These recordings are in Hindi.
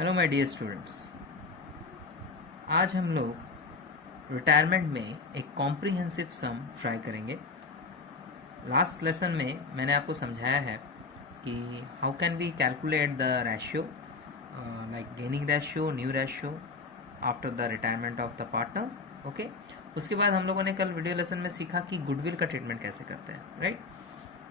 Hello my dear students. आज हम लोग रिटायरमेंट में एक कॉम्प्रिहेंसिव सम ट्राई करेंगे। लास्ट लेसन में मैंने आपको समझाया है कि how can we calculate the ratio like gaining ratio, new ratio after the retirement of the partner. Okay, उसके बाद हम लोगों ने कल वीडियो लेसन में सीखा कि गुडविल का ट्रीटमेंट कैसे करते हैं। Right,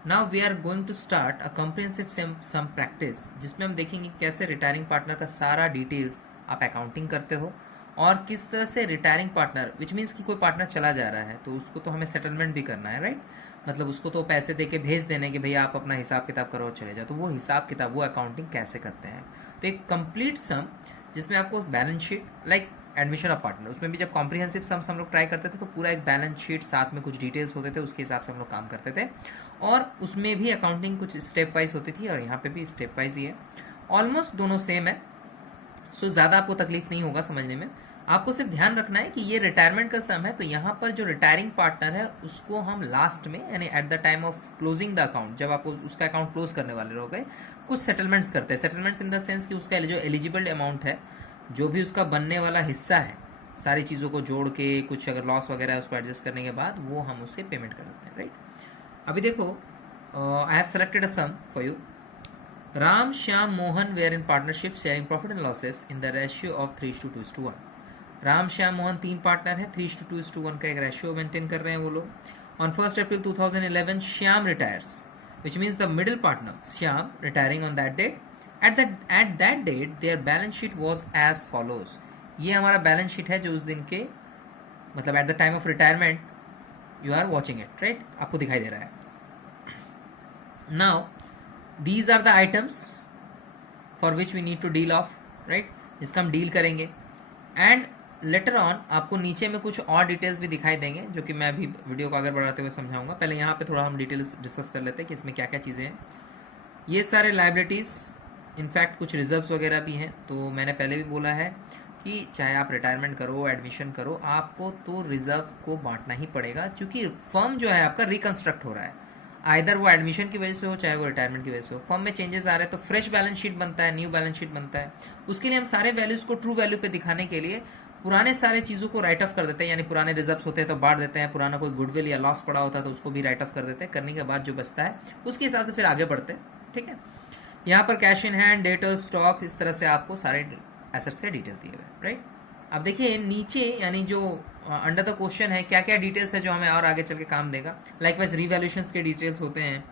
now we are going to start a comprehensive sum practice, जिसमें हम देखेंगे कैसे रिटायरिंग पार्टनर का सारा डिटेल्स आप अकाउंटिंग करते हो और किस तरह से रिटायरिंग पार्टनर, विच मीन्स कि कोई पार्टनर चला जा रहा है तो उसको तो हमें सेटलमेंट भी करना है। राइट, मतलब उसको तो पैसे दे के भेज देने कि भैया आप अपना हिसाब किताब करो चले जाओ, तो वो हिसाब किताब, वो अकाउंटिंग कैसे करते हैं। तो एक कंप्लीट सम जिसमें आपको balance sheet like admission of partner, उसमें भी जब कॉम्प्रिहेंसिव सम्स हम लोग ट्राई करते थे तो पूरा एक बैलेंस शीट साथ में कुछ डिटेल्स होते थे, उसके हिसाब से हम लोग काम करते थे और उसमें भी अकाउंटिंग कुछ स्टेप वाइज होती थी और यहाँ पे भी स्टेप वाइज ही है। ऑलमोस्ट दोनों सेम है, सो ज़्यादा आपको तकलीफ नहीं होगा समझने में। आपको सिर्फ ध्यान रखना है कि ये रिटायरमेंट का सम है, तो यहाँ पर जो रिटायरिंग पार्टनर है उसको हम लास्ट में यानी eight the time of closing the account, जब आप उसका अकाउंट क्लोज करने वाले रहोगे, कुछ सेटलमेंट्स करते हैं। सेटलमेंट्स इन द सेंस कि उसका जो एलिजिबल अमाउंट है, जो भी उसका बनने वाला हिस्सा है, सारी चीज़ों को जोड़ के कुछ अगर लॉस वगैरह है उसको एडजस्ट करने के बाद वो हम उससे पेमेंट कर देते हैं। राइट, अभी देखो, I have selected a sum for you. Ram, Shyam, Mohan were in partnership sharing profit and losses in the ratio of 3:2:1। Ram, Shyam, Mohan तीन पार्टनर हैं, 3:2:1 का एक रेशियो मेंटेन कर रहे हैं वो लोग। On 1 April 2011 Shyam retires, which means the middle partner Shyam retiring on that date. At that date their balance sheet was as follows. ये हमारा बैलेंस शीट है जो उस दिन के, मतलब at the time of retirement you are watching it. Right, आपको दिखाई दे रहा है। Now these are the items for which we need to deal of. Right, जिसका हम डील करेंगे एंड लेटर ऑन आपको नीचे में कुछ और डिटेल्स भी दिखाई देंगे जो कि मैं अभी वीडियो को आगे बढ़ाते हुए समझाऊंगा। पहले यहाँ पे थोड़ा हम डिटेल्स डिस्कस कर लेते हैं कि इसमें क्या क्या चीज़ें हैं। ये सारे लाइबिलिटीज़, इनफैक्ट कुछ रिजर्व्स वगैरह भी हैं। तो मैंने पहले भी बोला है कि चाहे आप रिटायरमेंट करो, एडमिशन करो, आपको तो रिजर्व को बांटना ही पड़ेगा, क्योंकि फर्म जो है आपका रिकंस्ट्रक्ट हो रहा है। आइदर वो एडमिशन की वजह से हो चाहे वो रिटायरमेंट की वजह से हो, फर्म में चेंजेस आ रहे हैं तो फ्रेश बैलेंस शीट बनता है, न्यू बैलेंस शीट बनता है। उसके लिए हम सारे वैल्यूज़ को ट्रू वैल्यू पे दिखाने के लिए पुराने सारे चीज़ों को राइट ऑफ कर देते हैं, यानी पुराने रिजर्व्स होते हैं तो बांट देते हैं, पुराना कोई गुडविल या लॉस पड़ा होता है तो उसको भी राइट ऑफ कर देते हैं। करने के बाद जो बचता है उसके हिसाब से फिर आगे बढ़ते हैं। ठीक है, यहाँ पर cash in hand, debtors, stock, इस तरह से आपको सारे एसेट्स के डिटेल दिए हुए। राइट, अब देखिए नीचे यानी जो अंडर द क्वेश्चन है क्या क्या डिटेल्स है जो हमें और आगे चल के काम देगा। लाइकवाइज रिवैल्यूएशंस के डिटेल्स होते हैं,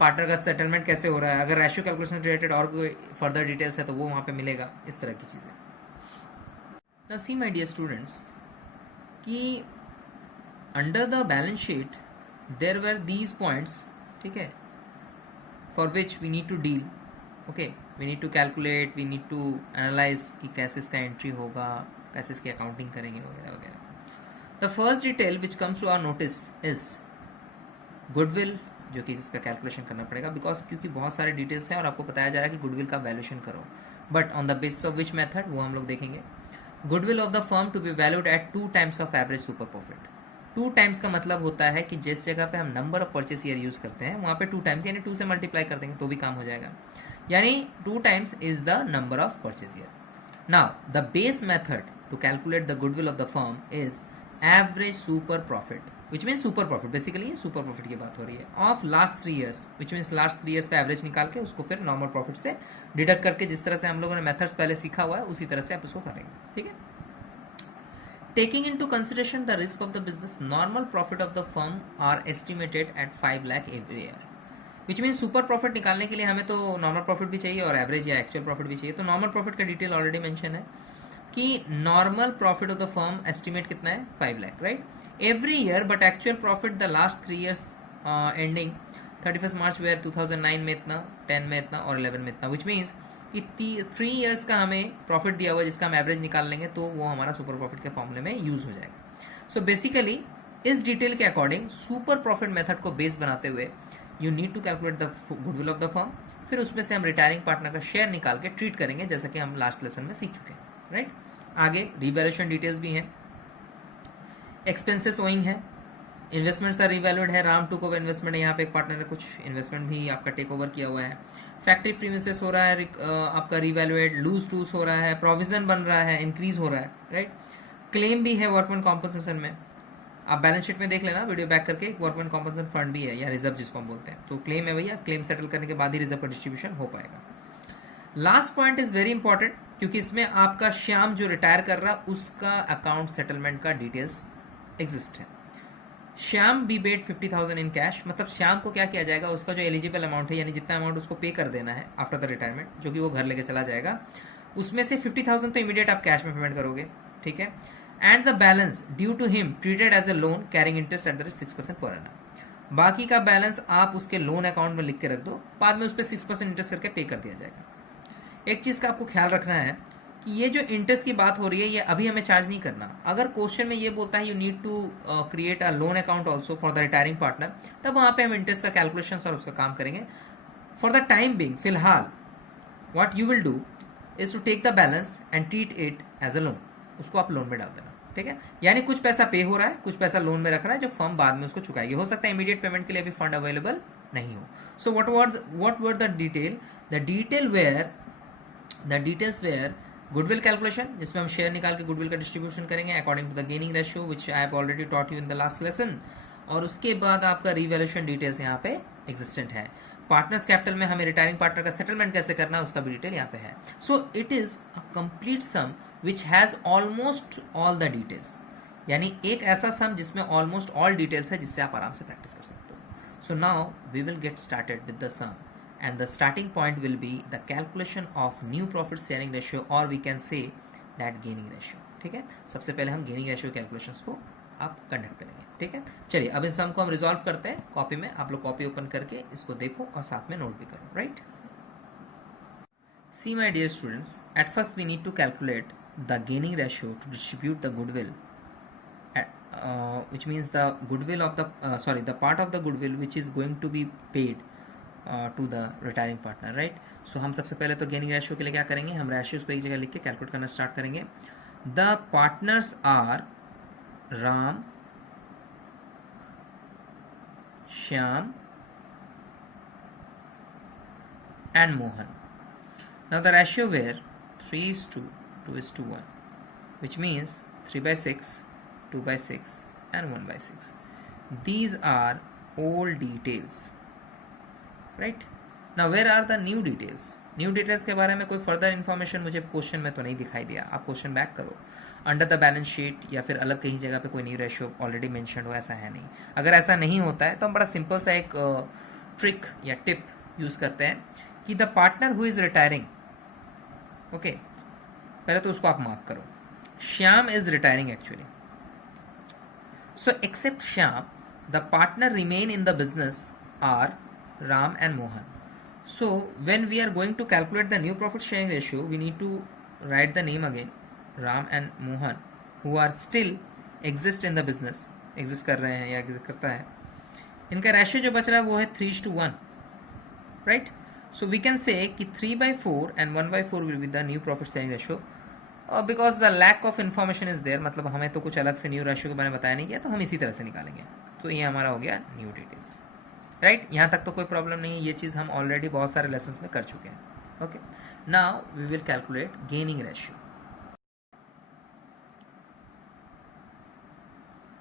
पार्टनर का सेटलमेंट कैसे हो रहा है, अगर रेशियो कैलकुलेशन रिलेटेड और कोई फर्दर डिटेल्स है तो वो वहाँ पे मिलेगा, इस तरह की चीज़ें। Now see my dear students कि under the balance sheet there were these points, ठीक है, for which we need to deal. Okay, we need to calculate, we need to analyse कि कैसे इसका एंट्री होगा, कैसे इसकी अकाउंटिंग करेंगे वगैरह वगैरह। The first detail which comes to our notice is goodwill, जो कि इसका कैलकुलेशन करना पड़ेगा बिकॉज क्योंकि बहुत सारे डिटेल्स हैं और आपको बताया जा रहा है कि गुडविल का वैल्यूएशन करो, but on the basis of which method वो हम लोग देखेंगे। Goodwill of the firm to be valued at 2 times of average super profit. 2 times का मतलब होता है कि जिस जगह पे हम number of purchase year use करते हैं वहाँ पे 2 times यानी 2 से मल्टीप्लाई कर देंगे तो भी काम हो जाएगा, यानी 2 times is the number of purchase year. Now the base method to calculate the goodwill of the firm is average super profit, which mean super profit, basically ये सुपर प्रॉफिट की बात हो रही है, of last 3 years, which means last 3 years का एवरेज निकाल के उसको फिर नॉर्मल प्रॉफिट से डिडक्ट करके, जिस तरह से हम लोगों ने मेथड्स पहले सीखा हुआ है उसी तरह से आप उसको करेंगे। ठीक है, taking into consideration the risk of the business, normal profit of the firm are estimated at 5 lakh every year, which means super profit निकालने के लिए हमें तो normal profit भी चाहिए और average या actual profit भी चाहिए। तो normal profit का डिटेल ऑलरेडी मेंशन है कि normal profit of the firm estimate कितना है 5 lakh, right, every year, but actual profit the last 3 years ending 31st March where 2009 में इतना, 10 में इतना और 11 में इतना, which means कि 3 years का हमें प्रॉफिट दिया हुआ जिसका हम एवरेज निकाल लेंगे तो वो हमारा सुपर प्रॉफिट के फॉर्मूले में यूज़ हो जाएगा। सो बेसिकली इस डिटेल के अकॉर्डिंग सुपर प्रॉफिट मेथड को बेस बनाते हुए you need to calculate the goodwill of the firm, फिर उसमें से हम रिटायरिंग पार्टनर का शेयर निकाल के ट्रीट करेंगे जैसा कि हम लास्ट लेसन में सीख चुके हैं। राइट, आगे रिवैल्यूएशन डिटेल्स भी हैं, एक्सपेंसेस ओइंग है, इन्वेस्टमेंट्स का रिवैल्यूड है, राम टुक ओवर इन्वेस्टमेंट है, यहाँ पे एक पार्टनर ने कुछ इन्वेस्टमेंट भी आपका टेक ओवर किया हुआ है। फैक्ट्री प्रीमिसेस हो रहा है आपका रिवैल्यूएट, लूज टूस हो रहा है, प्रोविजन बन रहा है, इंक्रीज हो रहा है, राइट। क्लेम भी है वर्कमैन कॉम्पनसेशन में, आप बैलेंस शीट में देख लेना वीडियो बैक करके, एक वर्कमैन कॉम्पनसेशन फंड भी है या रिजर्व जिसको हम बोलते हैं। तो क्लेम है भैया, क्लेम सेटल करने के बाद ही रिजर्व का डिस्ट्रीब्यूशन हो पाएगा। Last point is very important, क्योंकि इसमें आपका श्याम जो रिटायर कर रहा उसका अकाउंट सेटलमेंट का डिटेल्स एग्जिस्ट है। Shyam be paid 50,000 in cash, मतलब श्याम को क्या किया जाएगा, उसका जो एलिजिबल अमाउंट है यानी जितना अमाउंट उसको पे कर देना है आफ्टर द रिटायरमेंट, जो कि वो घर लेके चला जाएगा, उसमें से 50,000 तो इमीडिएट आप कैश में पेमेंट करोगे, ठीक है। And the balance due to him treated as a loan carrying interest at the 6% per annum. बाकी का बैलेंस आप उसके लोन अकाउंट में लिख के रख दो, बाद में उस पर 6% इंटरेस्ट करके पे कर दिया जाएगा। एक चीज़ का आपको ख्याल रखना है कि ये जो इंटरेस्ट की बात हो रही है ये अभी हमें चार्ज नहीं करना। अगर क्वेश्चन में ये बोलता है you need to create a loan account also for the retiring partner, तब वहाँ पे हम इंटरेस्ट का कैलकुलेशन और उसका काम करेंगे। फॉर द टाइम बिंग, फिलहाल what you will do is to take the balance and treat it as a loan, उसको आप लोन में डाल देना, ठीक है। यानी कुछ पैसा पे हो रहा है, कुछ पैसा लोन में रख रहा है जो फर्म बाद में उसको चुकाएगी। हो सकता है इमीडिएट पेमेंट के लिए अभी फंड अवेलेबल नहीं हो। So what were the detail, the details were goodwill calculation, जिसमें हम शेयर निकाल के गुडविल का डिस्ट्रीब्यूशन करेंगे according to the gaining ratio which I have already taught you in the last lesson. और उसके बाद आपका रिवैल्यूएशन डिटेल्स यहाँ पे एग्जिस्टेंट है। पार्टनर्स कैपिटल में हमें रिटायरिंग पार्टनर का सेटलमेंट कैसे करना है उसका भी डिटेल यहाँ पे है। So it is a complete sum which has almost all the details, यानी एक ऐसा सम जिसमें ऑलमोस्ट ऑल डिटेल्स है, जिससे आप आराम से प्रैक्टिस कर सकते हो। So now we will get started with the sum, and the starting point will be the calculation of new profit sharing ratio, or we can say that gaining ratio, ठीक है। सबसे पहले हम गेनिंग रेशियो कैलकुलेशंस को आप कंडक्ट करेंगे, ठीक है। चलिए अब इस सम को हम रिजॉल्व करते हैं कॉपी में। आप लोग कॉपी ओपन करके इसको देखो और साथ में नोट भी करो, right. See my dear students, at first we need to calculate the gaining ratio to distribute the goodwill, which means the goodwill of the the part of the goodwill which is going to be paid to the retiring partner, right. So हम सबसे पहले तो गेनिंग रेशियो के लिए क्या करेंगे, हम रेशियोज को एक जगह लिख के कैलकुलेट करना स्टार्ट करेंगे। The partners are Ram, Shyam and Mohan. Now the ratio were 3:2:1, which means 3/6, 2/6 and 1/6. These are old details, right. Now where are the new details, new details के बारे में कोई फर्दर इन्फॉर्मेशन मुझे क्वेश्चन में तो नहीं दिखाई दिया। आप क्वेश्चन बैक करो, अंडर द बैलेंस शीट या फिर अलग कहीं जगह पे कोई न्यू रेशियो ऑलरेडी मेंशन हो, ऐसा है नहीं। अगर ऐसा नहीं होता है तो हम बड़ा सिंपल सा एक ट्रिक या टिप यूज़ करते हैं कि the partner who is retiring, okay, पहले तो उसको आप मार्क करो। Shyam is retiring actually, so except Shyam the partner remain in the business are Ram and Mohan. So when we are going to calculate the new profit sharing ratio, we need to write the name again, Ram and Mohan, who are still exist in the business, exist कर रहे हैं या exist करता है। इनका रेशियो जो बच रहा है वो है 3:1, right? So we can say कि 3/4 and 1/4 will be the new profit sharing ratio, because the lack of information is there, मतलब हमें तो कुछ अलग से न्यू रेशियो के बारे में बताया नहीं गया, तो हम इसी तरह से निकालेंगे। तो ये हमारा हो गया न्यू डिटेल्स, राइट। यहाँ तक तो कोई प्रॉब्लम नहीं है, ये चीज़ हम ऑलरेडी बहुत सारे लेसन्स में कर चुके हैं। Okay, now we will calculate gaining ratio.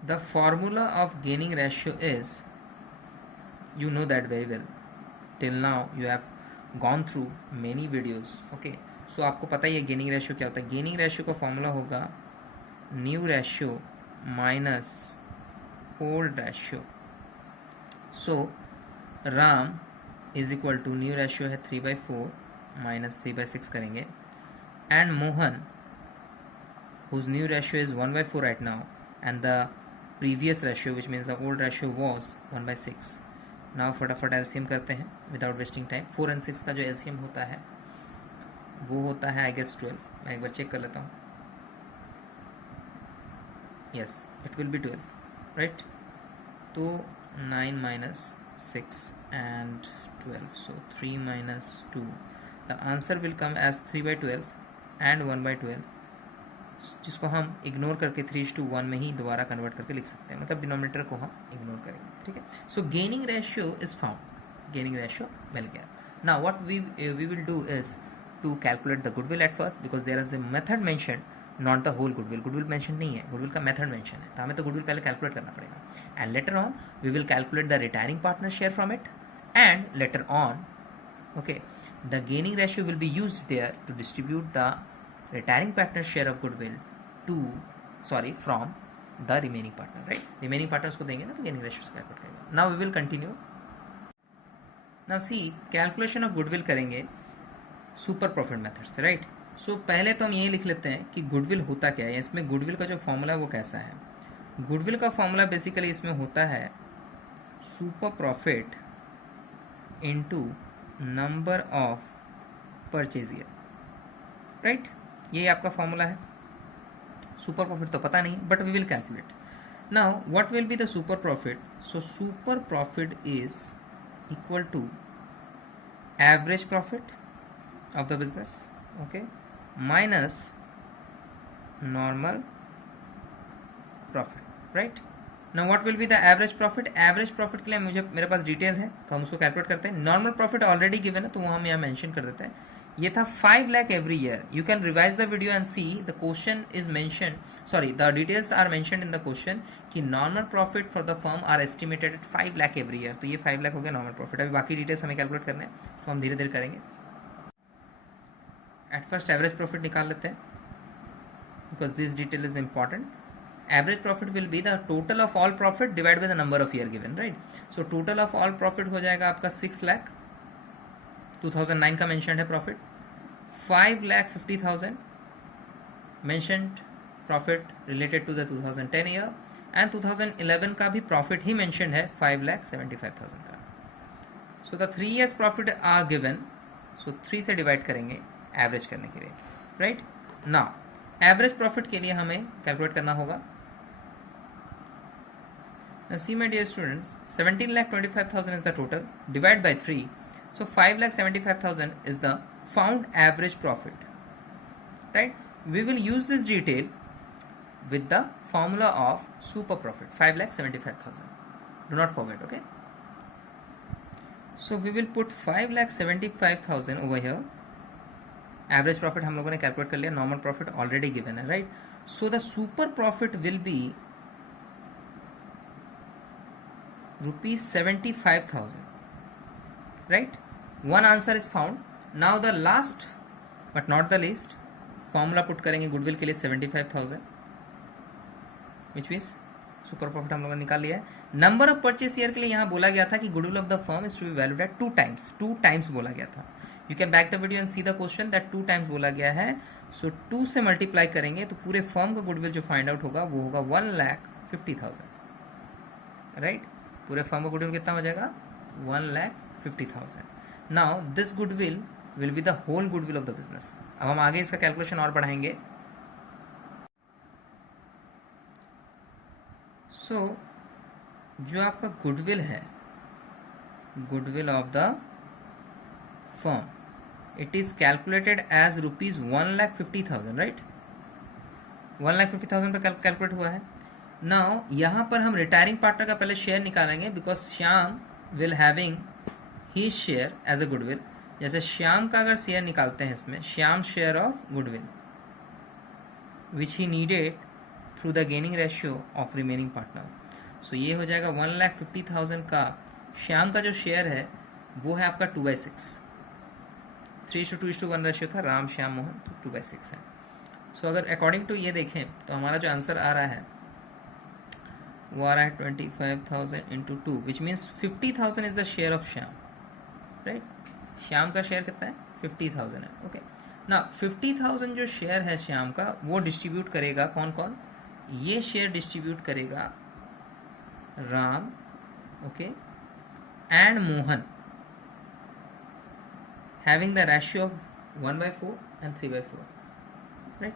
The formula of gaining ratio is, you know that very well, till now you have gone through many videos, okay. So आपको पता ही है गेनिंग रेशियो क्या होता है। गेनिंग रेशियो का फॉर्मूला होगा new ratio minus old ratio. So Ram is equal to new ratio है 3/4 माइनस 3/6 करेंगे, and Mohan whose new ratio is 1/4 right now, and the previous ratio which means the old ratio was 1/6। Now फटाफट एलसीएम करते हैं विदाउट वेस्टिंग टाइम। 4 और 6 का जो एलसीएम होता है वो होता है आई गेस 12। मैं एक बार चेक कर लेता हूँ। Yes, it will B 12, right. तो 9 minus 6 and 12, so 3 minus 2, the answer will come as 3/12 and 1/12, जिसको हम इग्नोर करके 3:1 में ही दोबारा कन्वर्ट करके लिख सकते हैं, मतलब डिनोमिनेटर को हम इग्नोर करेंगे, ठीक है। So gaining ratio is found, gaining ratio मिल गया। Now what we will do is to calculate the goodwill at first, because there is the method mention, not the whole goodwill. Goodwill mention नहीं है, गुडविल का मेथड मेंशन है, तो हमें तो गुडविल पहले कैलकुलेट करना पड़ेगा। And later on we will calculate the retiring partner share from it, and later on okay, the gaining ratio will be used there to distribute the retiring partner share of goodwill from the remaining partner, right? Remaining partners को देंगे ना तो gaining ratio से calculate करेंगे. Now we will continue. Now see, calculation of goodwill करेंगे super profit method से, right? So पहले तो हम यही लिख लेते हैं कि गुडविल होता क्या है, इसमें गुडविल का जो फॉर्मूला है वो कैसा है। गुडविल का फॉर्मूला बेसिकली इसमें होता है super profit into number of purchase year, right? ये आपका फॉर्मूला है। सुपर प्रॉफिट तो पता नहीं, but we will calculate. Now what will be the super profit? So super profit is equal to average profit of the business, okay, minus normal profit, right? Now what will be the average profit? Average profit के लिए मेरे पास डिटेल है तो हम उसको कैलकुलेट करते हैं। नॉर्मल प्रॉफिट ऑलरेडी गिवन है तो वो हम यहाँ मेंशन कर देते हैं। ये था 5 lakh every year. You can revise the video and see the question is mention, sorry the details are mentioned in the question कि normal profit for the firm are estimated at 5 lakh every year. तो ये 5 लाख हो गया नॉर्मल प्रॉफिट। अभी बाकी डिटेल्स हमें कैलकुलेट करने हैं, सो हम धीरे धीरे करेंगे। एट फर्स्ट एवरेज प्रॉफिट निकाल लेते हैं because this detail is important. Average profit will be the total of all profit divided by the number of year given, right? So total of all profit हो जाएगा आपका 6 लाख, 2009 का mentioned है profit, 5,50,000 mentioned profit related to the 2010 year, and 2011 का भी profit ही mentioned है 5,75,000 का। So the 3 years profit are given, so 3 से divide करेंगे average करने के लिए, right? Now average profit के लिए हमें calculate करना होगा। Now see my dear students, 17,25,000 is the total, divide by 3, so 5,75,000 is the found average profit, right? We will use this detail with the formula of super profit, 5,75,000. Do not forget, okay? So we will put 5,75,000 over here. Average profit हम लोगों ने calculate कर लिया, normal profit already given है, right? So the super profit will be rupees 75,000, right? One answer is found. Now the last but not the least formula put करेंगे गुडविल के लिए 75,000, which means सुपर प्रॉफिट हम लोगों ने निकाल लिया है। नंबर ऑफ परचेस ईयर के लिए यहाँ बोला गया था कि goodwill of the firm is to be valued at 2 times बोला गया था। You can back the video and see the question that 2 times बोला गया है। सो 2 से मल्टीप्लाई करेंगे तो पूरे फर्म का गुडविल जो फाइंड आउट होगा वो होगा 1,50,000, राइट? पूरे फर्म का गुडविल कितना हो जाएगा? 1,50,000। Now this goodwill will be the whole goodwill of the business. अब हम आगे इसका कैलकुलेशन और बढ़ाएंगे। सो जो आपका गुडविल है, goodwill of the firm, it is calculated as rupees 1,50,000, राइट? 1,50,000 पे कैलकुलेट हुआ है। नाउ यहाँ पर हम रिटायरिंग पार्टनर का पहले शेयर निकालेंगे because Shyam will having he share as a goodwill. जैसे श्याम का अगर शेयर निकालते हैं इसमें, Shyam share of goodwill which he needed through the gaining ratio of remaining partner. So ये हो जाएगा 1,50,000 का श्याम का जो शेयर है वो है आपका 2/6, 3:2:1 रेशियो था, राम श्याम मोहन, तो 2/6 है। सो अगर अकॉर्डिंग टू ये देखें तो हमारा जो आंसर आ रहा है वो आ रहा है 25,000 into 2, which means 50,000 is the share of Shyam, right? Shyam का शेयर कितना है? 50,000 है, ओके। ना 50,000 जो शेयर है श्याम का वो डिस्ट्रीब्यूट करेगा कौन कौन? ये शेयर डिस्ट्रीब्यूट करेगा Ram, okay, and Mohan, having the ratio of 1/4 and 3/4, right?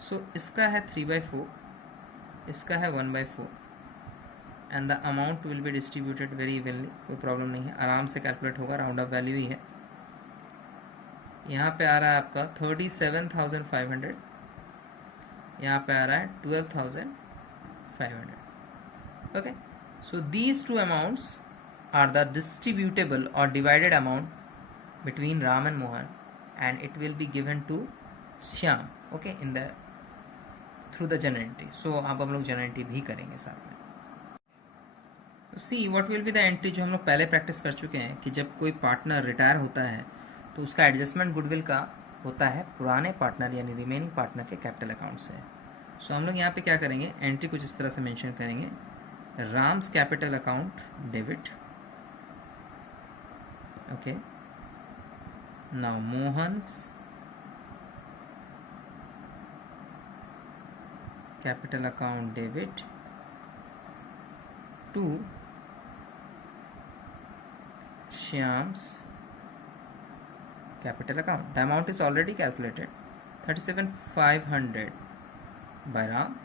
So इसका है 3/4, इसका है 1/4 and the amount will be distributed very evenly. कोई प्रॉब्लम नहीं है, आराम से कैलकुलेट होगा, राउंड ऑफ वैल्यू ही है। यहाँ पे आ रहा है आपका 37,500, यहाँ पे आ रहा है 12,500. Okay, so these two amounts are the distributable or divided amount between Ram and Mohan, and it will be given to Shyam, okay, in the through the journal entry. So अब हम लोग journal entry भी करेंगे साथ में. So see what will be the entry जो हम लोग पहले प्रैक्टिस कर चुके हैं कि जब कोई पार्टनर रिटायर होता है तो उसका एडजस्टमेंट गुडविल का होता है पुराने पार्टनर यानी रिमेनिंग पार्टनर के कैपिटल अकाउंट से. सो हम लोग यहाँ पे क्या करेंगे, एंट्री कुछ इस तरह से मेंशन करेंगे, Ram's capital account debit. Okay, now Mohan's capital account debit to Shyam's capital account. The amount is already calculated, 37,500 by Ram,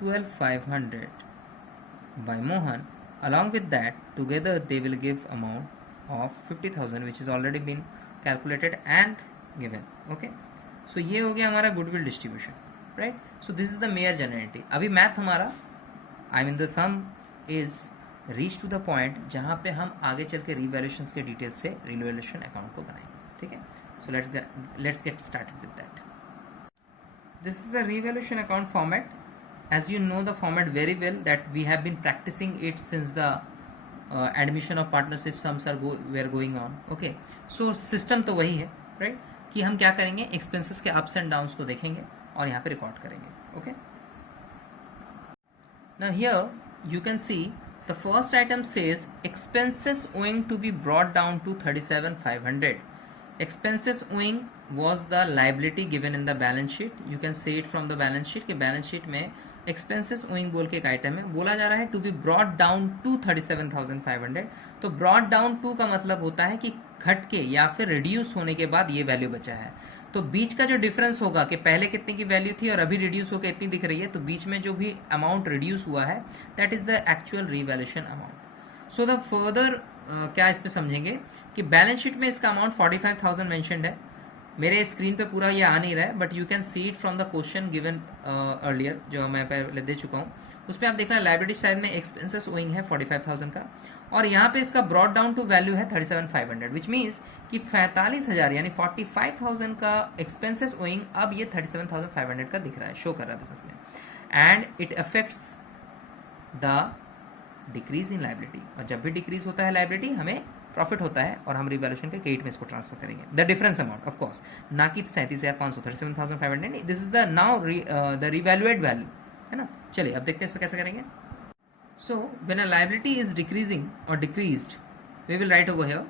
12,500 by Mohan. Along with that, together they will give amount of 50,000 which is already been calculated and given. Okay, so ये हो गया हमारा goodwill distribution, right. So this is the mayor generative. अभी मैथ हमारा I mean the sum is reach to the point जहाँ पे हम आगे चल के रिवैल्यूएशंस के डिटेल्स से रिवैल्यूएशन अकाउंट को बनाएंगे. ठीक है, so let's get started with that. This is the revaluation account format. As you know the format very well that we have been practicing it since the admission of partnership sums were going on. Okay, so system तो वही है, राइट, कि हम क्या करेंगे, एक्सपेंसेस के अप्स एंड डाउन्स को देखेंगे और यहाँ पे रिकॉर्ड करेंगे. Okay, now here you can see the first item says expenses owing to be brought down to 37,500. Expenses owing was the liability given in the balance sheet. You can see it from the balance sheet कि balance sheet में एक्सपेंसेस ओइंग बोल के एक आइटम है, बोला जा रहा है to be brought down to 37,500. तो ब्रॉट डाउन टू का मतलब होता है कि घट के या फिर रिड्यूस होने के बाद ये वैल्यू बचा है. तो बीच का जो डिफरेंस होगा कि पहले कितने की वैल्यू थी और अभी रिड्यूस होकर इतनी दिख रही है, तो बीच में जो भी अमाउंट रिड्यूस हुआ है that is the actual revaluation amount. So the further क्या इसमें समझेंगे कि बैलेंस शीट में इसका अमाउंट 45,000 मेंशन्ड है. मेरे स्क्रीन पे पूरा ये आ नहीं रहा है, but you can see it from the question given earlier जो मैं पहले दे चुका हूँ. उसमें आप देखना लाइबिलिटी साइड में एक्सपेंसेस ओइंग है 45,000 का, और यहाँ पे इसका ब्रॉट डाउन टू वैल्यू है 37,500, विच मीन्स कि 45,000 यानी 45,000 का एक्सपेंसेस ओइंग अब ये 37,500 का दिख रहा है, शो कर रहा है बिजनेस में. And it affects the decrease in liability, और जब भी डिक्रीज होता है लाइबिलिटी हमें प्रॉफिट होता है और हम रिवैल्यूएशन के क्रेडिट में इसको ट्रांसफर करेंगे. The difference amount of course, ना कि 37,500, 37,500, this is the now the revaluate value, है ना. चलिए अब देखते हैं इसमें कैसे करेंगे. So when a liability is decreasing और decreased, we will write over here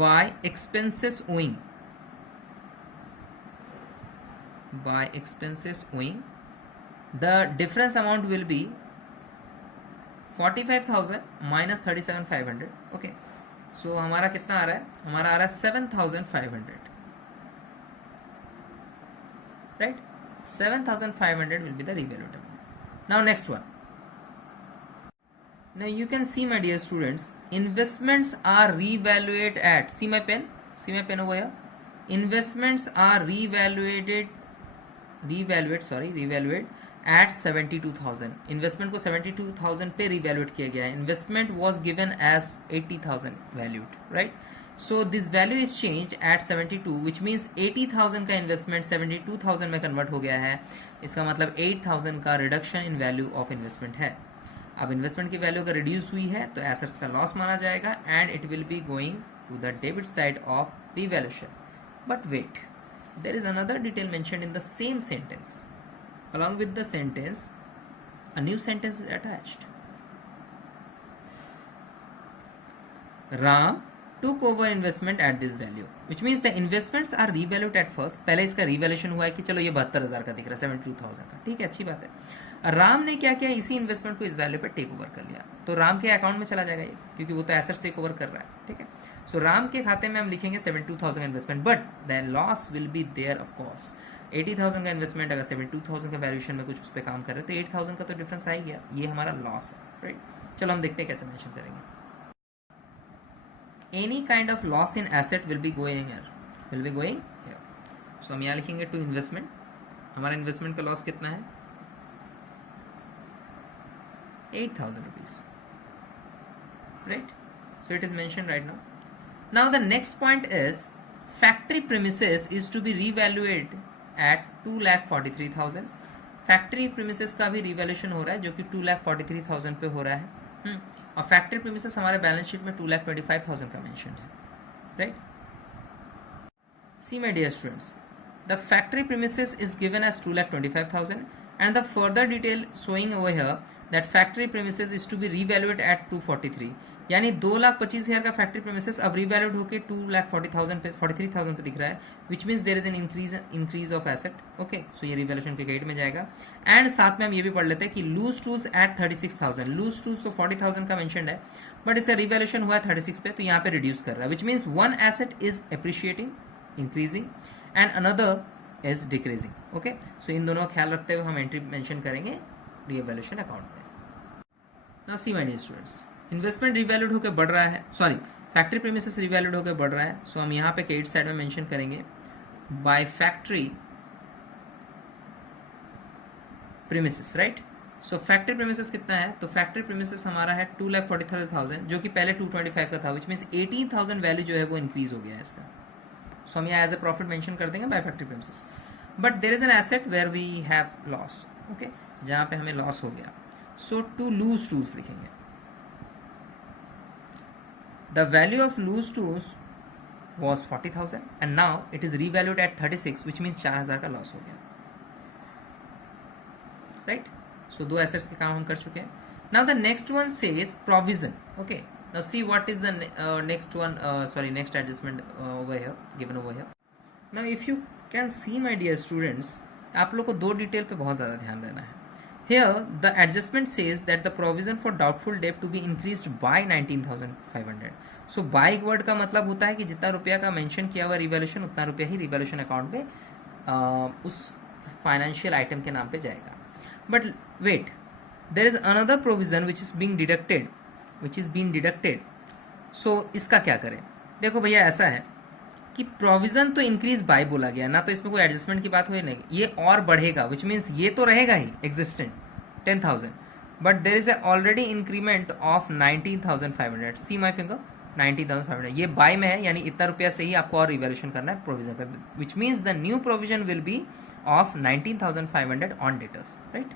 by expenses owing, by expenses owing the difference amount will be 45,000 minus 37,500. Okay, so हमारा कितना आ रहा है, हमारा आ रहा है 7,500, right. 7,500 will be the revalued amount. Now next one. Now you can see, my dear students, investments are revalued at, see my pen over here. Investments are revalued at 72,000. Investment को 72,000 पे रिवैल्यूएट किया गया है. Investment was given as 80,000 valued, right. So this value is changed at 72, which means 80,000 का इन्वेस्टमेंट 72,000 में कन्वर्ट हो गया है. इसका मतलब 8,000 का reduction in value of investment है. अब इन्वेस्टमेंट की वैल्यू अगर रिड्यूस हुई है तो एसेट्स का लॉस माना जाएगा and it will be going to the debit side of revaluation. But wait, there is another detail mentioned in the same sentence. Along with the sentence, a new sentence is attached. Ram took over investment at this value, which means the investments are revalued at first. पहले इसका रिवैल्यूएशन हुआ है कि चलो ये 72,000 का दिख रहा है, 72,000 का, ठीक है, अच्छी बात है. राम ने क्या किया, इसी इन्वेस्टमेंट को इस वैल्यू पे टेक ओवर कर लिया, तो राम के अकाउंट में चला जाएगा ये, क्योंकि वो तो एसेट्स टेक ओवर कर रहा है. ठीक है, सो राम के खाते में हम लिखेंगे 72,000 investment, but the loss will be there of course. 80,000 का इन्वेस्टमेंट अगर 72,000 का वैल्यूएशन में कुछ उस पर काम कर रहे हो तो 8,000 का तो डिफरेंस आ ही गया, ये हमारा लॉस है, राइट. चलो हम देखते हैं कैसे मेंशन करेंगे. Any kind of loss in asset will be going here. So हम यहाँ लिखेंगे टू इन्वेस्टमेंट, हमारा इन्वेस्टमेंट का लॉस कितना है 8,000 rupees, right? So it is mentioned right now. Now the next point is factory premises is to be revalued at 2,43,000. Factory premises का भी रिवैल्यूएशन हो रहा है जो कि 2,43,000 पे हो रहा है। और फैक्ट्री प्रीमिसेस हमारे बैलेंस शीट में 2,25,000 का मेंशन है, right? See my dear students, the factory premises is given as 2,25,000 and the further detail showing over here that factory premises is to be revalued at 243, यानी 2,25,000 का फैक्ट्री प्रीमिसेस अब रिवैल्यूड होकर 2,40,000 पे 43,000 पे दिख रहा है, which means there is an increase of asset. Okay, so ये रिवैल्यूएशन के गाइड में जाएगा। एंड साथ में हम ये भी पढ़ लेते हैं कि loose tools at 36,000, loose tools तो 40,000 का मेंशन है बट इसका रिवैल्यूएशन हुआ है 36 पे, तो यहाँ पे रिड्यूस कर रहा है, which means one asset is appreciating increasing and another is decreasing. Okay, so इन दोनों का ख्याल रखते हुए हम एंट्री मेंशन करेंगे रिवैल्यूएशन अकाउंट में। Now see my dear students, investment revalued होकर बढ़ रहा है, सॉरी फैक्ट्री प्रीमिसेस रिवैल्यूड होकर बढ़ रहा है, सो हम यहाँ पे क्रेडिट साइड में मेंशन करेंगे बाय फैक्ट्री प्रीमिसेस, राइट? सो फैक्ट्री प्रीमिसेस कितना है, तो फैक्ट्री प्रीमिसेस हमारा है 2,43,000 जो कि पहले 225 का था, विच मीन्स 18,000 वैल्यू जो है वो इंक्रीज हो गया है इसका। सो हम यहाँ एज ए प्रॉफिट मेंशन कर देंगे by factory premises. But there is an asset where we have loss, okay, जहाँ पे हमें लॉस हो गया, सो टू लूज टूल्स लिखेंगे। The value of loose tools was 40,000 and now it is revalued at 36, which means 4,000 का लॉस हो गया, राइट? सो दो एसेट्स के काम हम कर चुके हैं। Now the next one says provision. Okay, now see what is the next one, next adjustment over here, given over here. Now if you can see my dear students, आप लोग को दो डिटेल पे बहुत ज़्यादा ध्यान देना है। Here the adjustment says that the provision for doubtful debt to be increased by 19,500. So by word का मतलब होता है कि जितना रुपया का मेंशन किया हुआ रिवैल्यूएशन उतना रुपया ही रिवैल्यूएशन अकाउंट में उस फाइनेंशियल आइटम के नाम पे जाएगा। But wait, there is another provision which is being deducted. So इसका क्या करें? देखो भैया, ऐसा है कि प्रोविजन तो इंक्रीज बाय बोला गया ना, तो इसमें कोई एडजस्टमेंट की बात हुई नहीं, ये और बढ़ेगा, विच मीन्स ये तो रहेगा ही existent 10,000, but there is a already increment of 19,500। See my finger, 19,500 ये बाय में है, यानी इतना रुपया से ही आपको और रिवैल्यूएशन करना है प्रोविजन पे, विच means the new provision will be of 19,500 on debtors, right?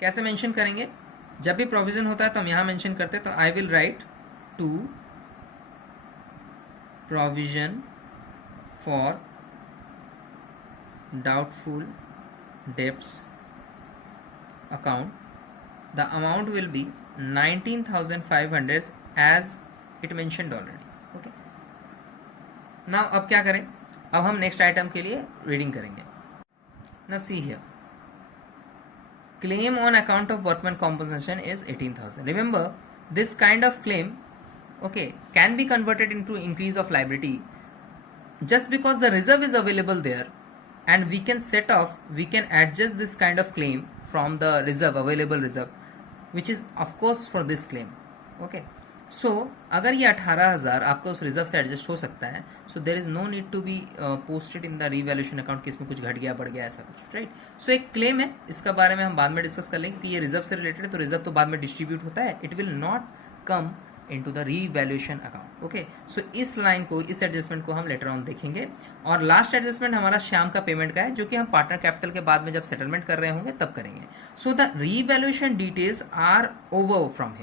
कैसे मेंशन करेंगे? जब भी प्रोविजन होता है तो हम यहाँ मेंशन करते हैं, तो I will write to provision for doubtful debts account, the amount will be 19,500 as it mentioned already. Okay, now अब क्या करें? अब हम नेक्स्ट आइटम के लिए रीडिंग करेंगे। Now see here, claim on account of workman compensation is 18,000. Remember, this kind of claim, okay, can be converted into increase of liability just because the reserve is available there, and we can adjust this kind of claim from the reserve, available reserve, which is of course for this claim. Okay, so अगर ये 18,000 आपका उस रिजर्व से एडजस्ट हो सकता है, so there is no need to be posted in the revaluation account कि इसमें कुछ घट गया बढ़ गया ऐसा कुछ, राइट? सो एक क्लेम है, इसका बारे में हम बाद में डिस्कस कर लेंगे कि ये रिजर्व से रिलेटेड है, तो रिजर्व तो बाद में डिस्ट्रीब्यूट होता है, it will not come into the revaluation account. Okay, so इस लाइन को, इस एडजस्टमेंट को हम लेटर ऑन देखेंगे। और लास्ट एडजस्टमेंट हमारा श्याम का पेमेंट का है, जो कि हम पार्टनर कैपिटल के बाद में जब सेटलमेंट कर रहे होंगे तब करेंगे। So the revaluation details are over from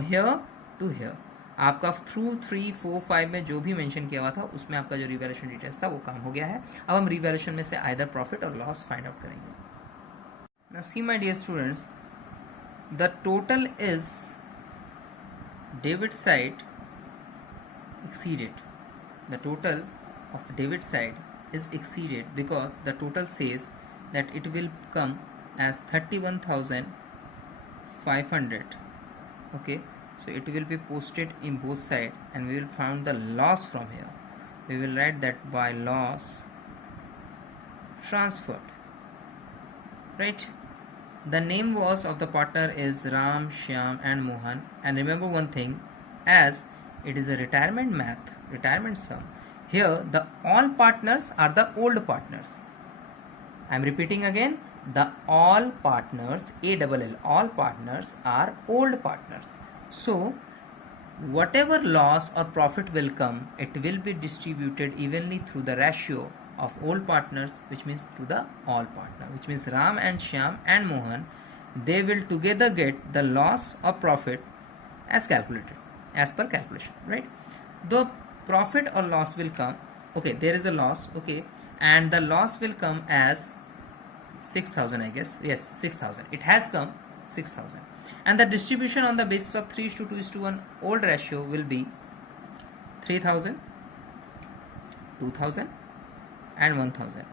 here to here. आपका थ्रू 3, 4, 5 में जो भी मेंशन किया हुआ था उसमें आपका जो रिवैल्यूएशन डिटेल्स था वो काम हो गया है। अब हम रिवैल्यूएशन में से आइदर प्रॉफिट और लॉस फाइंड आउट करेंगे। Now see my dear students, the total is debit side exceeded. The total of debit side is exceeded because the total says that it will come as 31,500. Okay, so it will be posted in both sides and we will find the loss from here. We will write that by loss transferred, right? The name was of the partner is Ram, Shyam and Mohan, and remember one thing, as it is a retirement sum, Here the all partners are the old partners. I am repeating again, the all partners, ALL, all partners are old partners. So whatever loss or profit will come, it will be distributed evenly through the ratio of old partners, which means to the all partner, which means Ram and Shyam and Mohan, they will together get the loss or profit as calculated, as per calculation, right? The profit or loss will come, okay, there is a loss, okay, and the loss will come as 6,000, I guess. Yes, 6,000. It has come 6,000. And the distribution on the basis of 3:2:1 old ratio will be 3,000, 2,000 and 1,000.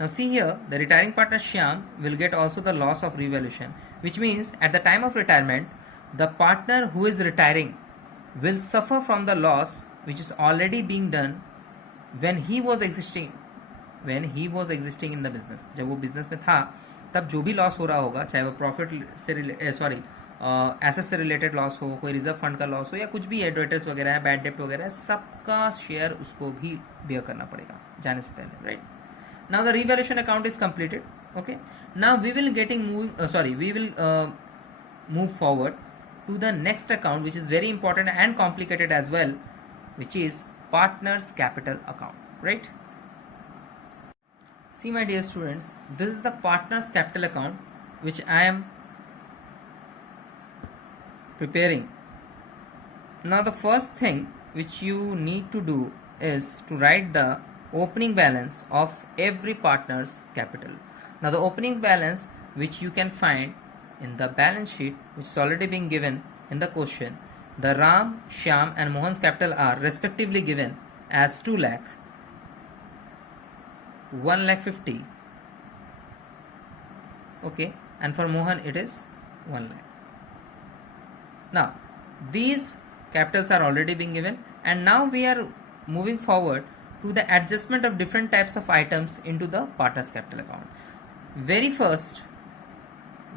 Now see here, the retiring partner Shyam will get also the loss of revaluation, which means at the time of retirement, the partner who is retiring will suffer from the loss which is already being done when he was existing in the business. जब वो बिजनेस में था तब जो भी लॉस हो रहा होगा, चाहे वो प्रॉफिट से एसेट से रिलेटेड लॉस हो, कोई रिजर्व फंड का लॉस हो, या कुछ भी एडवर्टाइज वगैरह है, बैड डेप्ट वगैरह है, सबका शेयर उसको भी बेयर करना पड़ेगा जाने से पहले, right. Now the revaluation account is completed. Okay, now we will move forward to the next account, which is very important and complicated as well, which is partners capital account, right? See my dear students, this is the partners capital account which I am preparing. Now the first thing which you need to do is to write the opening balance of every partner's capital. Now the opening balance which you can find in the balance sheet, which is already being given in the question, the Ram, Shyam and Mohan's capital are respectively given as 2 lakh, 1 lakh 50, okay, and for Mohan it is 1 lakh. Now these capitals are already being given, and now we are moving forward to the adjustment of different types of items into the partners capital account. Very first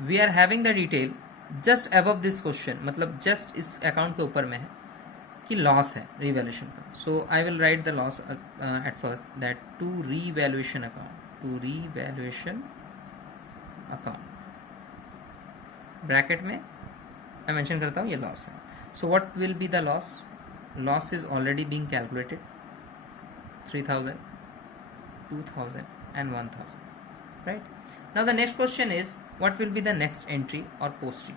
we are having the detail just above this question, मतलब just इस account के ऊपर में है कि loss है revaluation का. So I will write the loss at first, that to revaluation account bracket में मैं mention करता हूँ ये loss है. So what will be the loss? Loss is already being calculated, 3,000, 2,000 and 1,000, right? Now the next question is, what will be the next entry or posting?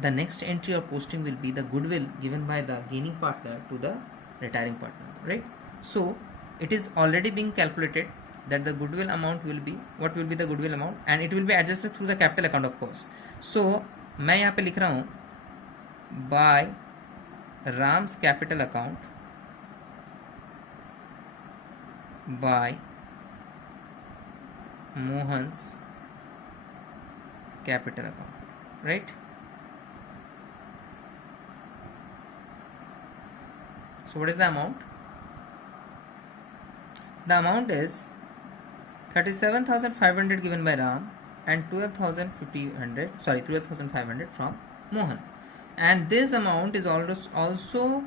The next entry or posting will be the goodwill given by the gaining partner to the retiring partner, right? So it is already being calculated that the goodwill amount will be, what will be the goodwill amount, and it will be adjusted through the capital account of course. So मैं यहाँ पे लिख रहा हूँ by Ram's capital account, by Mohan's capital account, right? So what is the amount? The amount is 37,500 given by Ram and 12,500 from Mohan, and this amount is also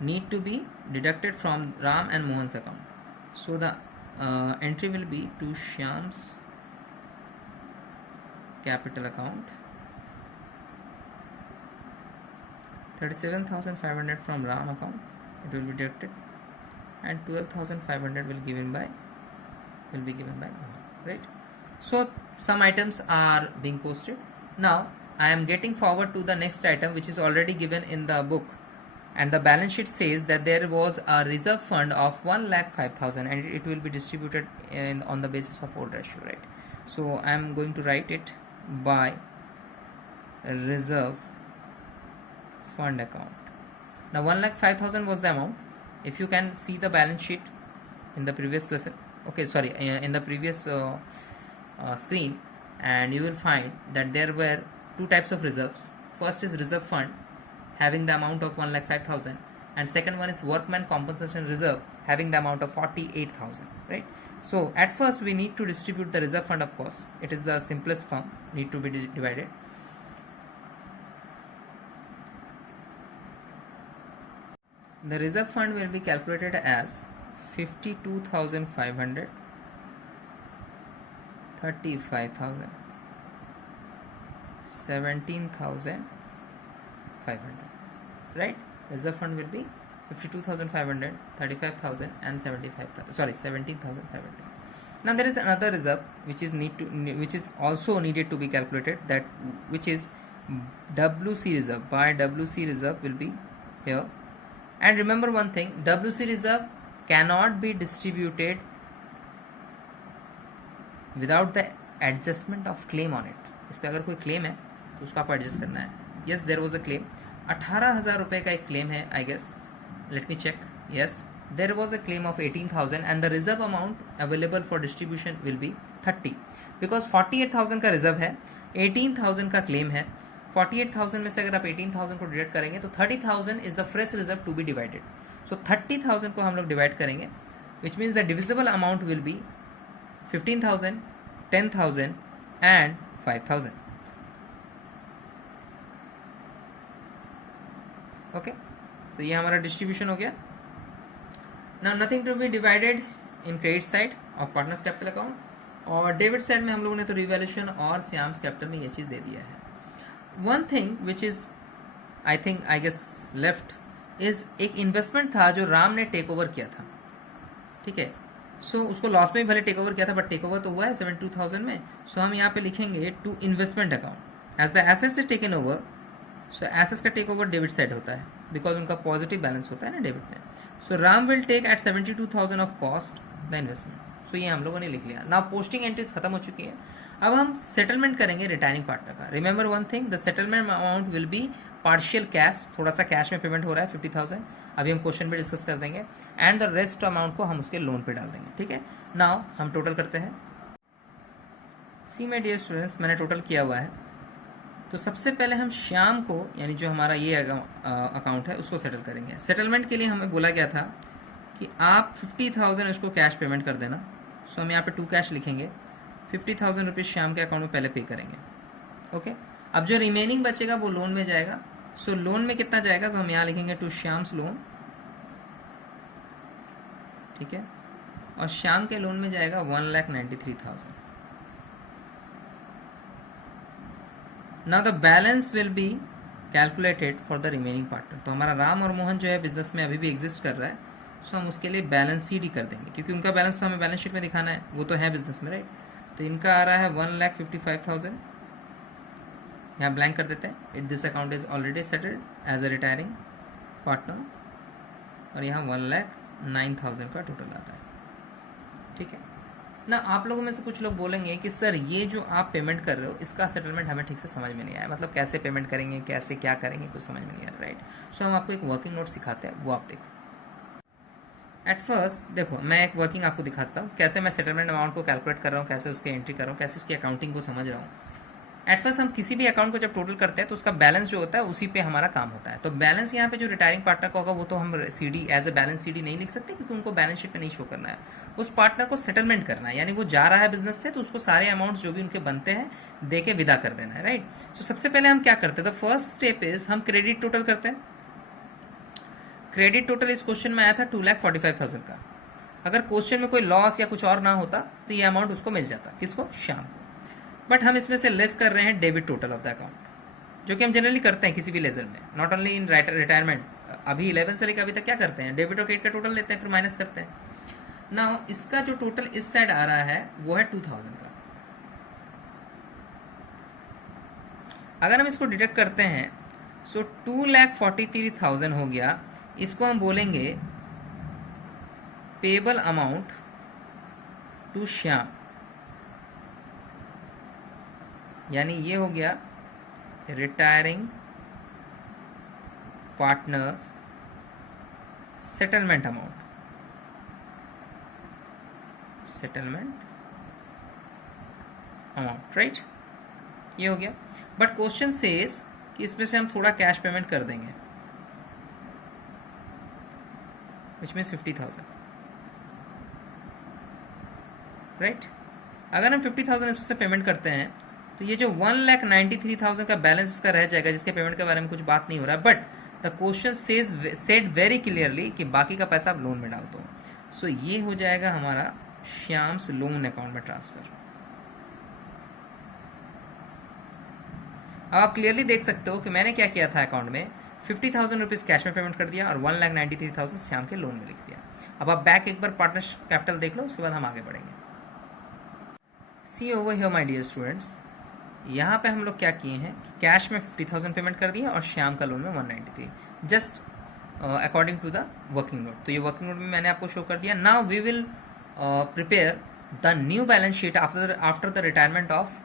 need to be deducted from Ram and Mohan's account. So the entry will be to Shyam's capital account, 37,500 from Ram account, it will be deducted, and 12,500 will be given by Mohan, right? So some items are being posted. Now I am getting forward to the next item, which is already given in the book, and the balance sheet says that there was a reserve fund of 1,05,000 and it will be distributed on the basis of old ratio, right? So I am going to write it by reserve fund account. Now 1,05,000 was the amount. If you can see the balance sheet in the previous lesson, in the previous screen, and you will find that there were two types of reserves. First is reserve fund having the amount of 1,05,000, and second one is workman compensation reserve having the amount of 48,000, right? So at first we need to distribute the reserve fund, of course. It is the simplest form, need to be divided. The reserve fund will be calculated as 52,500, 35,000, 17,500, right? Reserve fund will be 52,500, 35,000 and 75,000, sorry, 17,500. Now there is another reserve which is also needed to be calculated, that which is WC reserve. By WC reserve will be here, and remember one thing, WC reserve cannot be distributed without the adjustment of claim on it. इस पर अगर कोई क्लेम है तो उसको आपको एडजस्ट करना है. Yes, there was a claim. 18,000 रुपये का एक क्लेम है, I guess. Let me check. Yes, there was a claim of 18,000 and the reserve amount available for distribution will be 30, because 48,000 का रिजर्व है, 18,000 का क्लेम है. 48,000 में से अगर आप 18,000 को डिवाइड करेंगे तो 30,000 is the fresh reserve to be divided. So 30,000 को हम लोग डिवाइड करेंगे, which means the divisible amount will be 15,000, 10,000 and 5,000. Okay, so ये हमारा डिस्ट्रीब्यूशन हो गया. Now nothing to be divided in credit side of partners capital account, और डेबिट साइड में हम लोगों ने तो रिवैल्यूएशन और श्याम्स कैपिटल में ये चीज़ दे दिया है. One thing which is I guess left is एक इन्वेस्टमेंट था जो राम ने टेक ओवर किया था. ठीक है, सो उसको लॉस में भी भले टेक ओवर किया था, बट टेक ओवर तो हुआ है 72,000 में. सो हम यहाँ पे लिखेंगे to investment account as the assets is taken over. So assets का टेक ओवर डेबिट साइड होता है, बिकॉज उनका पॉजिटिव बैलेंस होता है ना डेबिट में. So Ram will take at 72,000 of cost the investment. So ये हम लोगों ने लिख लिया. नाउ पोस्टिंग एंट्रीज खत्म हो चुकी है. अब हम सेटलमेंट करेंगे रिटायरिंग पार्टनर का. Remember one thing, the settlement amount will B partial cash. थोड़ा सा कैश में पेमेंट हो रहा है 50,000, अभी हम क्वेश्चन पे डिस्कस कर देंगे. एंड द रेस्ट अमाउंट को हम उसके लोन पे डाल देंगे. ठीक है, नाउ हम टोटल करते हैं. सी माय डियर स्टूडेंट्स, मैंने टोटल किया हुआ है. तो सबसे पहले हम श्याम को, यानी जो हमारा ये अकाउंट है, उसको सेटल करेंगे. सेटलमेंट के लिए हमें बोला गया था कि आप 50,000 उसको कैश पेमेंट कर देना. सो हम यहाँ पे 2 कैश लिखेंगे. 50,000 रुपीज़ श्याम के अकाउंट में पहले पे करेंगे. ओके, अब जो रिमेनिंग बचेगा वो लोन में जाएगा. सो लोन में कितना जाएगा, तो हम यहाँ लिखेंगे टू श्याम्स लोन. ठीक है, और श्याम के लोन में जाएगा 1,93,000. Now the balance will be calculated for the remaining partner. तो हमारा राम और मोहन जो है बिजनेस में अभी भी एग्जिस्ट कर रहा है. सो हम उसके लिए बैलेंस शीट ही कर देंगे, क्योंकि उनका बैलेंस तो हमें बैलेंस शीट में दिखाना है, वो तो है बिजनेस में, राइट. तो इनका आ रहा है 1,55,000. यहाँ ब्लैंक कर देते हैं. It this account is already settled as a retiring partner. और यहाँ 1,09,000 का टोटल आ रहा है. ठीक है ना. आप लोगों में से कुछ लोग बोलेंगे कि सर ये जो आप पेमेंट कर रहे हो इसका सेटलमेंट हमें ठीक से समझ में नहीं आया, मतलब कैसे पेमेंट करेंगे, कैसे क्या करेंगे, कुछ समझ में नहीं आ रहा, राइट. सो हम आपको एक वर्किंग नोट सिखाते हैं, वो आप देखो. एट फर्स्ट देखो, मैं एक वर्किंग आपको दिखाता हूँ कैसे मैं सेटलमेंट अमाउंट को कैलकुलेट कर रहा हूँ, कैसे उसकी एंट्री कर रहा हूँ, कैसे उसकी अकाउंटिंग को समझ रहा हूँ. एट फर्स्ट हम किसी भी अकाउंट को जब टोटल करते हैं तो उसका बैलेंस जो होता है उसी पे हमारा काम होता है. तो बैलेंस यहाँ पे जो रिटायरिंग पार्टनर का होगा वो तो हम C D as a balance C D नहीं लिख सकते, क्योंकि उनको बैलेंस शीट पे नहीं शो करना है. उस पार्टनर को सेटलमेंट करना है, यानी वो जा रहा है बिजनेस से, तो उसको सारे अमाउंट्स जो भी उनके बनते हैं दे के विदा कर देना है, राइट. सो सबसे पहले हम क्या करते हैं, द फर्स्ट स्टेप इज हम क्रेडिट टोटल करते हैं. क्रेडिट टोटल इस क्वेश्चन में आया था 2,45,000 का. अगर क्वेश्चन में कोई लॉस या कुछ और ना होता तो ये अमाउंट उसको मिल जाता. किसको, श्याम को. बट हम इसमें से लेस कर रहे हैं debit total of the account, जो कि हम जनरली करते हैं किसी भी लेजर में, नॉट ओनली इन रिटायरमेंट. अभी 11 से लेकर अभी तक क्या करते हैं, डेबिट और क्रेडिट का टोटल लेते हैं, फिर माइनस करते हैं. नाउ इसका जो टोटल इस साइड आ रहा है वो है 2,000 का. अगर हम इसको डिडक्ट करते हैं सो 2,43,000 हो गया. इसको हम बोलेंगे पेबल अमाउंट टू श्याम, यानी ये हो गया retiring partner settlement amount. Right, ये हो गया. बट क्वेश्चन सेज कि इसमें से हम थोड़ा कैश पेमेंट कर देंगे, विच मीन्स 50,000, राइट. अगर हम 50,000 इससे पेमेंट करते हैं तो ये जो 1,93,000 का बैलेंस इसका रह जाएगा, जिसके पेमेंट के बारे में कुछ बात नहीं हो रहा है. But the question said very clearly कि बाकी का पैसा आप लोन में डाल दो. सो ये हो जाएगा हमारा श्याम्स लोन अकाउंट में ट्रांसफ़र। अब आप क्लियरली देख सकते हो कि मैंने क्या किया था, अकाउंट में 50,000 रुपीज़ कैश में पेमेंट कर दिया और 1,93,000 श्याम के लोन में लिख दिया। अब आप बैक एक बार पार्टनरशिप कैपिटल देख लो, उसके बाद हम आगे बढ़ेंगे। See over here my dear students, यहाँ पे हम लोग क्या किए हैं कि कैश में 50,000 पेमेंट कर दिया और श्याम का लोन में 193, just according to the working note. तो ये वर्किंग नोट भी मैंने आपको शो कर दिया। Now we will prepare the new balance sheet after the retirement of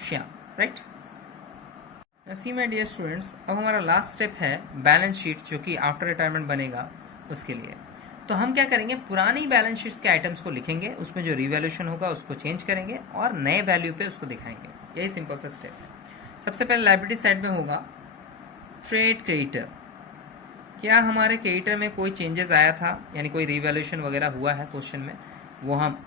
Shyam, right. See my dear students, अब हमारा लास्ट स्टेप है बैलेंस शीट, जो कि आफ्टर रिटायरमेंट बनेगा उसके लिए। तो हम क्या करेंगे, पुरानी बैलेंस शीट्स के आइटम्स को लिखेंगे, उसमें जो रिवैल्यूएशन होगा उसको चेंज करेंगे और नए वैल्यू पे उसको दिखाएंगे। यही सिंपल सा स्टेप है। सबसे पहले लायबिलिटी साइड में होगा ट्रेड क्रेडिटर। क्या हमारे क्रेडिटर में कोई चेंजेस आया था, यानी कोई रिवैल्यूएशन वगैरह हुआ है क्वेश्चन में, वो हम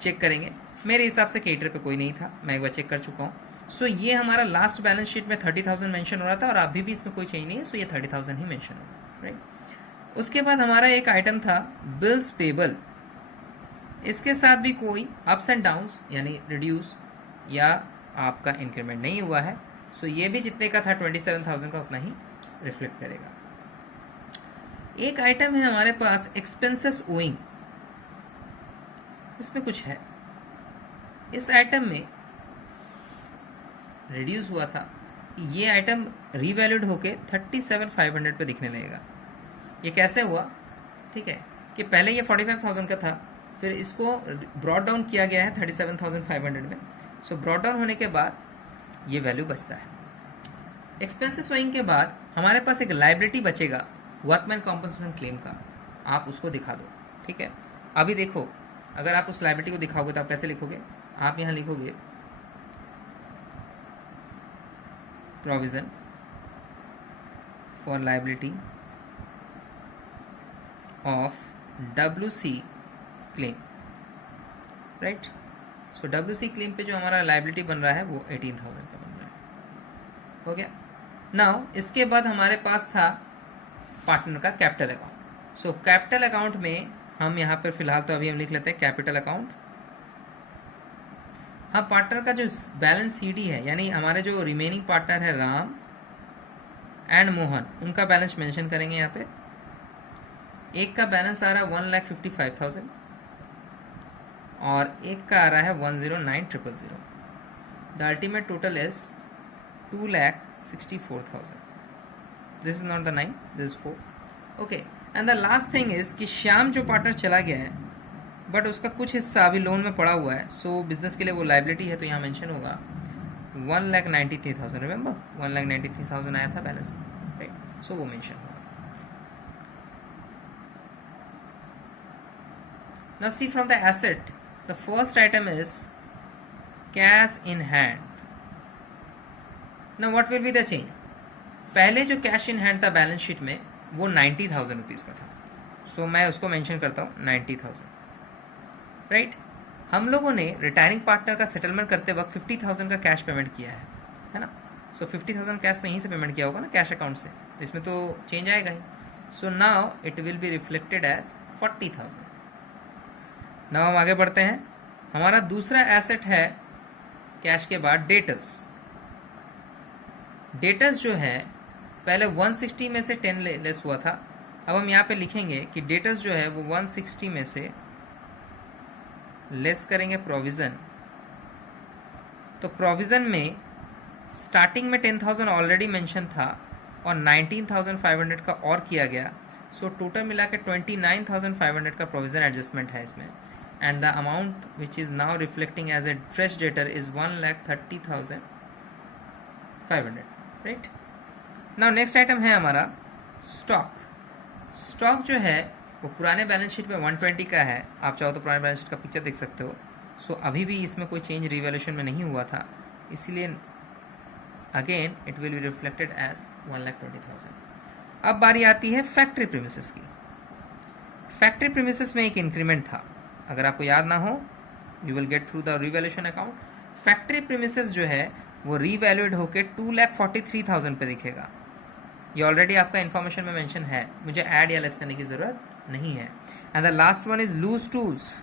चेक करेंगे। मेरे हिसाब से क्रेडिटर पे कोई नहीं था, मैं एक बार चेक कर चुका हूँ। सो ये हमारा लास्ट बैलेंस शीट में 30,000 मेंशन हो रहा था और अभी भी इसमें कोई चेंज नहीं है, सो ये 30,000 ही मेंशन होगा, राइट। उसके बाद हमारा एक आइटम था बिल्स पेबल। इसके साथ भी कोई अप्स एंड डाउन्स यानी रिड्यूस या आपका इंक्रीमेंट नहीं हुआ है, सो ये भी जितने का था 27,000 का उतना ही रिफ्लेक्ट करेगा। एक आइटम है हमारे पास एक्सपेंसेस ओइंग, इसमें कुछ है। इस आइटम में रिड्यूस हुआ था, ये आइटम रीवैल्यूड होके 37,500 पे दिखने लगेगा। ये कैसे हुआ, ठीक है, कि पहले ये 45,000 का था, फिर इसको ब्रॉड डाउन किया गया है 37,500 में। सो ब्रॉड डाउन होने के बाद ये वैल्यू बचता है। एक्सपेंसेस ओइंग के बाद हमारे पास एक लायबिलिटी बचेगा वर्कमैन कॉम्पनसेशन क्लेम का, आप उसको दिखा दो, ठीक है। अभी देखो, अगर आप उस लायबिलिटी को दिखाओगे तो आप कैसे लिखोगे, आप यहाँ लिखोगे provision for liability of WC claim, right. So WC claim पे जो हमारा लायबिलिटी बन रहा है वो 18,000 का बन रहा है, हो गया। नाउ इसके बाद हमारे पास था पार्टनर का capital account. So capital account में हम यहाँ पर फिलहाल तो अभी हम लिख लेते हैं कैपिटल अकाउंट। हाँ, पार्टनर का जो बैलेंस CD है, यानी हमारे जो रिमेनिंग पार्टनर है राम एंड मोहन, उनका बैलेंस मेंशन करेंगे यहाँ पे। एक का बैलेंस आ रहा है 1,55,000 और एक का आ रहा है 1,09,000। The ultimate total is 2,64,000। This is not the 9, this is 4, okay. And the last thing is कि श्याम जो पार्टनर चला गया है बट उसका कुछ हिस्सा अभी लोन में पड़ा हुआ है, सो बिजनेस के लिए वो लायबिलिटी है, तो यहाँ मेंशन होगा 1,93,000। रिमेंबर 1,93,000 आया था बैलेंस में, राइट। सो वो मेंशन होगा। Now see from the asset, the first item is cash in hand. Now what will be the change, पहले जो कैश इन हैंड था बैलेंस शीट में वो 90,000 रुपीज़ का था, सो मैं उसको मेंशन करता हूँ 90,000, राइट। हम लोगों ने रिटायरिंग पार्टनर का सेटलमेंट करते वक्त 50,000 का कैश पेमेंट किया है ना। सो 50,000 कैश तो यहीं से पेमेंट किया होगा ना, कैश अकाउंट से, तो इसमें तो चेंज आएगा ही। So now it will be reflected as 40,000। Now हम आगे बढ़ते हैं। हमारा दूसरा एसेट है कैश के बाद डेटर्स। डेटर्स जो है पहले 160 में से 10 लेस हुआ था, अब हम यहाँ पे लिखेंगे कि डेटर्स जो है वो 160 में से लेस करेंगे प्रोविज़न। तो प्रोविज़न में स्टार्टिंग में 10,000 ऑलरेडी मेंशन था और 19,500 का और किया गया, सो टोटल मिला के 29,500 का प्रोविज़न एडजस्टमेंट है इसमें। And the amount which is now reflecting as a fresh debtor is 1,30,500, right. Now next item है हमारा स्टॉक। स्टॉक जो है वो पुराने बैलेंस शीट में 120 का है, आप चाहो तो पुराने बैलेंस शीट का पिक्चर देख सकते हो। सो अभी भी इसमें कोई चेंज रिवैल्यूएशन में नहीं हुआ था, इसलिए again it will be reflected as 1,20,000। अब बारी आती है फैक्ट्री प्रीमिसेस की। फैक्ट्री प्रीमिसेस में एक इंक्रीमेंट था, अगर आपको याद ना हो you will get through the revaluation account. Factory premises जो है वो रीवैल्यूड होकर 2,43,000 पे दिखेगा। ये ऑलरेडी आपका इन्फॉर्मेशन में मेंशन है, मुझे ऐड या लेस करने की ज़रूरत नहीं है. And the last one is loose tools.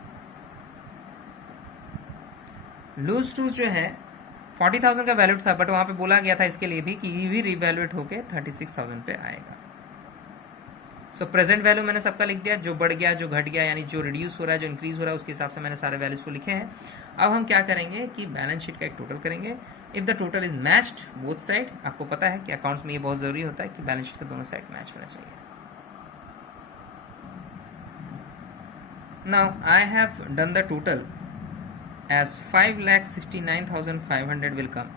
Loose tools जो है 40,000 का वैल्यू था, बट वहाँ पे बोला गया था इसके लिए भी कि ये भी रिवैल्यूएट होके 36,000 पे आएगा. सो प्रेजेंट वैल्यू मैंने सबका लिख दिया, जो बढ़ गया, जो घट गया, यानी जो रिड्यूस हो रहा है, जो इंक्रीज हो रहा है, उसके हिसाब से मैंने सारे वैल्यूज को लिखे हैं. अब हम क्या करेंगे कि बैलेंस शीट का एक टोटल करेंगे. If the total is matched both side, आपको पता है कि अकाउंट्स में ये बहुत जरूरी होता है कि बैलेंस शीट का दोनों साइड मैच होना चाहिए. Now I have done the total as 5,69,500 will come,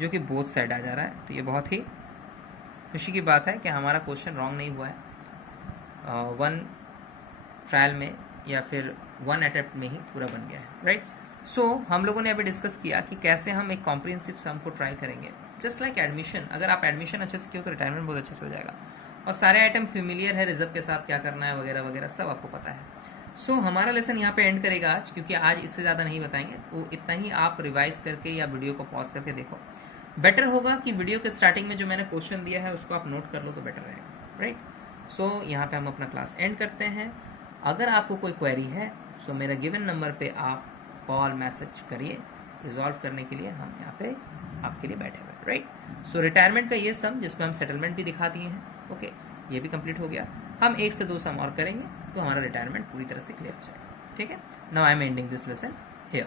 जो कि बोथ साइड आ जा रहा है. तो ये बहुत ही खुशी की बात है कि हमारा क्वेश्चन रॉन्ग नहीं हुआ है. वन ट्रायल में या फिर वन अटेम्प्ट में ही पूरा बन गया है, राइट. सो हम लोगों ने अभी डिस्कस किया कि कैसे हम एक कॉम्प्रिहेंसिव सम को ट्राई करेंगे. जस्ट लाइक एडमिशन, अगर आप एडमिशन अच्छे से किए तो रिटायरमेंट बहुत अच्छे से हो जाएगा. और सारे आइटम फेमिलियर है, रिजर्व के साथ क्या करना है वगैरह वगैरह सब आपको पता है. सो हमारा लेसन यहाँ पे एंड करेगा आज, क्योंकि आज इससे ज़्यादा नहीं बताएंगे. तो इतना ही आप रिवाइज करके या वीडियो को पॉज करके देखो. बेटर होगा कि वीडियो के स्टार्टिंग में जो मैंने क्वेश्चन दिया है उसको आप नोट कर लो तो बेटर रहेगा, राइट. सो यहाँ पे हम अपना क्लास एंड करते हैं. अगर आपको कोई क्वेरी है सो मेरा गिवन नंबर पे आप कॉल मैसेज करिए. रिजॉल्व करने के लिए हम यहाँ पे आपके लिए बैठे हुए, राइट. सो रिटायरमेंट का ये सम जिसमें हम सेटलमेंट भी दिखा दिए हैं, ओके, ये भी कंप्लीट हो गया. हम 1 से 2 सम और करेंगे तो हमारा रिटायरमेंट पूरी तरह से क्लियर हो जाएगा. ठीक है. Now I am ending this lesson here.